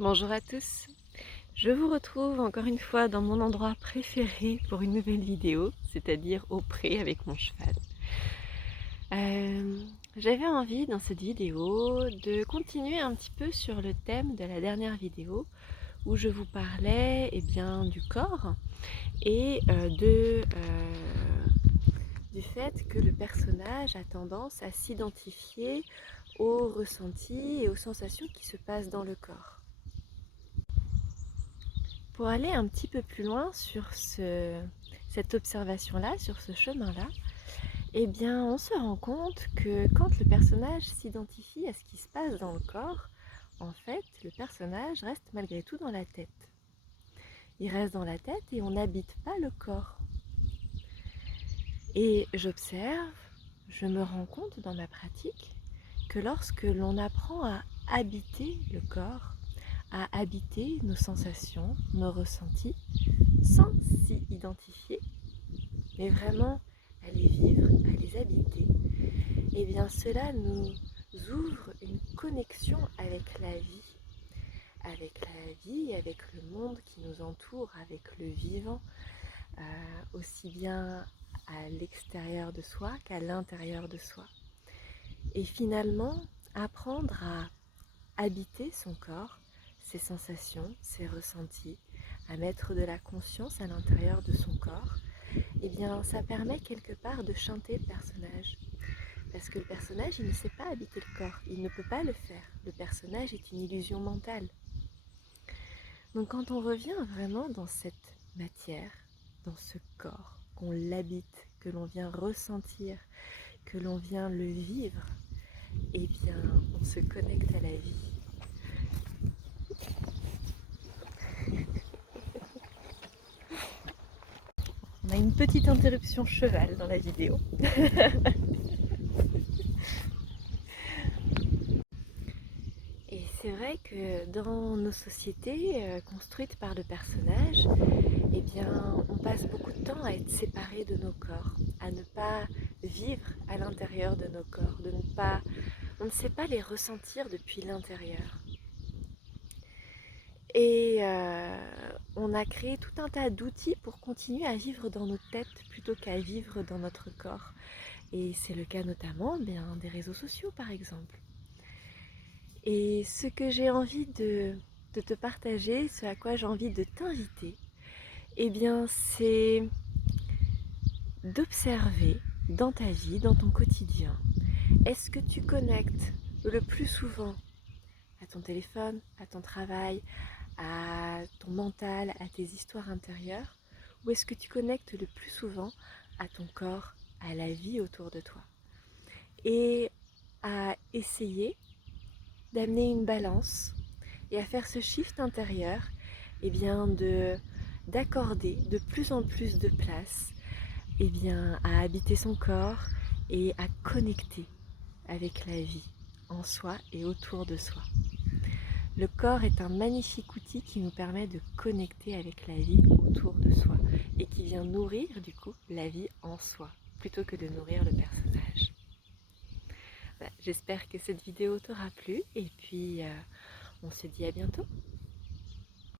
Bonjour à tous, je vous retrouve encore une fois dans mon endroit préféré pour une nouvelle vidéo, c'est-à-dire au pré avec mon cheval. J'avais envie dans cette vidéo de continuer un petit peu sur le thème de la dernière vidéo où je vous parlais du corps et du fait que le personnage a tendance à s'identifier aux ressentis et aux sensations qui se passent dans le corps. Pour aller un petit peu plus loin sur cette observation-là, sur ce chemin-là, on se rend compte que quand le personnage s'identifie à ce qui se passe dans le corps, en fait, le personnage reste malgré tout dans la tête. Il reste dans la tête et on n'habite pas le corps. Et j'observe, je me rends compte dans ma pratique que lorsque l'on apprend à habiter le corps, à habiter nos sensations, nos ressentis, sans s'y identifier, mais vraiment à les vivre, à les habiter, et bien cela nous ouvre une connexion avec la vie, avec le monde qui nous entoure, avec le vivant, aussi bien à l'extérieur de soi qu'à l'intérieur de soi. Et finalement, apprendre à habiter son corps, ses sensations, ses ressentis, à mettre de la conscience à l'intérieur de son corps, ça permet quelque part de chanter le personnage. Parce que le personnage, il ne sait pas habiter le corps, il ne peut pas le faire. Le personnage est une illusion mentale. Donc quand on revient vraiment dans cette matière, dans ce corps, qu'on l'habite, que l'on vient ressentir, que l'on vient le vivre, on se connecte à la vie. On a une petite interruption cheval dans la vidéo. Et c'est vrai que dans nos sociétés construites par le personnage, on passe beaucoup de temps à être séparés de nos corps, à ne pas vivre à l'intérieur de nos corps, on ne sait pas les ressentir depuis l'intérieur. On a créé tout un tas d'outils pour continuer à vivre dans nos têtes plutôt qu'à vivre dans notre corps. Et c'est le cas notamment des réseaux sociaux par exemple. Et ce que j'ai envie de te partager, ce à quoi j'ai envie de t'inviter, c'est d'observer dans ta vie, dans ton quotidien. Est-ce que tu connectes le plus souvent à ton téléphone, à ton travail, à ton mental, à tes histoires intérieures, ou est-ce que tu connectes le plus souvent à ton corps, à la vie autour de toi? Et à essayer d'amener une balance et à faire ce shift intérieur, d'accorder de plus en plus de place à habiter son corps et à connecter avec la vie en soi et autour de soi. Le corps est un magnifique outil qui nous permet de connecter avec la vie autour de soi et qui vient nourrir du coup la vie en soi plutôt que de nourrir le personnage. Voilà, j'espère que cette vidéo t'aura plu et on se dit à bientôt.